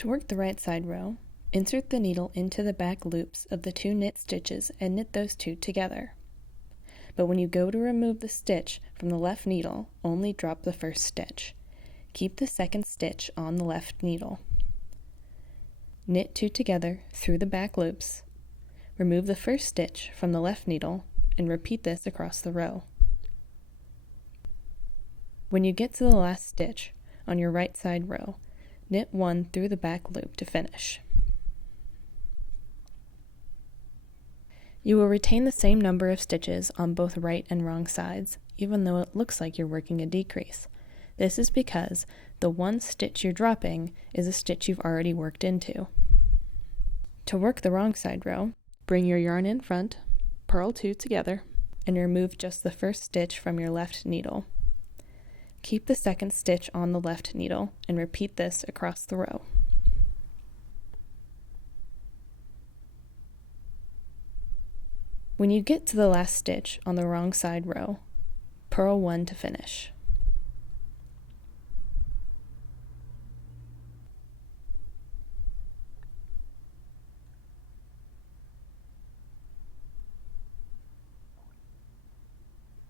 To work the right side row, insert the needle into the back loops of the 2 knit stitches and knit those 2 together. But when you go to remove the stitch from the left needle, only drop the first stitch. Keep the second stitch on the left needle. Knit 2 together through the back loops. Remove the first stitch from the left needle and repeat this across the row. When you get to the last stitch on your right side row, knit 1 through the back loop to finish. You will retain the same number of stitches on both right and wrong sides, even though it looks like you're working a decrease. This is because the one stitch you're dropping is a stitch you've already worked into. To work the wrong side row, bring your yarn in front, purl 2 together, and remove just the first stitch from your left needle. Keep the second stitch on the left needle and repeat this across the row. When you get to the last stitch on the wrong side row, purl 1 to finish.